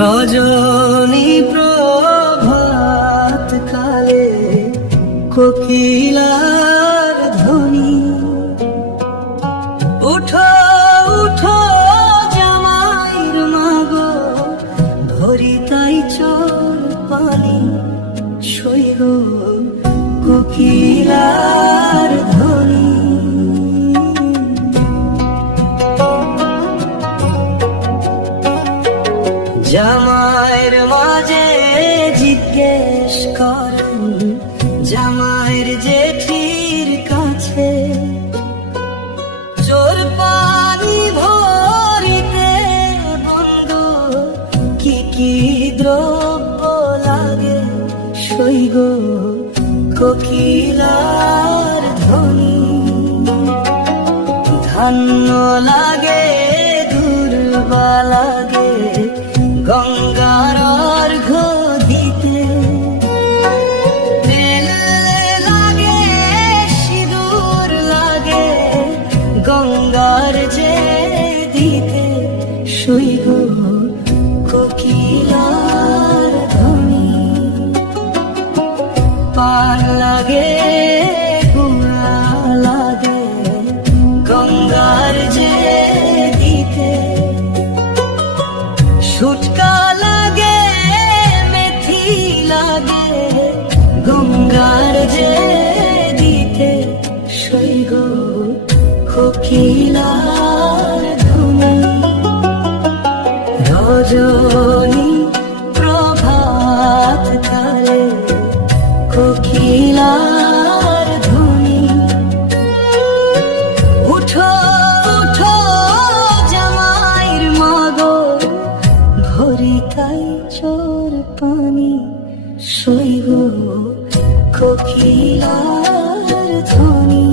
রজনী প্রভাত কালে কোকিলার ধ্বনি, উঠো উঠো জামাইর মাগো, ভরি তাই চোর পানি, শৈব কোকিলার ধ্বনি। জামাইয়ের মাঝে জিজ্ঞেস করেন জামাইয়ের জেঠির কাছে, চোর পানি ভরিতে বন্ধু কি কি দ্রব্য লাগে, শৈব কোকিলার ধ্বনি। ধান্য লাগে দুর্বা লাগে গঙ্গার অর্ঘ দিতে, তেল লাগে সিঁদুর লাগে গঙ্গার যে দিতে, শৈব কোকিলার ধ্বনি। পান লাগে গুড়া লাগে গঙ্গার যে দিতে, সুটকা লাগে মেথি লাগে গঙ্গার যে দিতে, শৈব কোকিলার ধ্বনি। রজনী প্রভাত কালে কোকিলার ধ্বনি, উঠো উঠো জামাইর মাগো, ভরি তাই চোর পানি, শৈব কোকিলার ধ্বনি।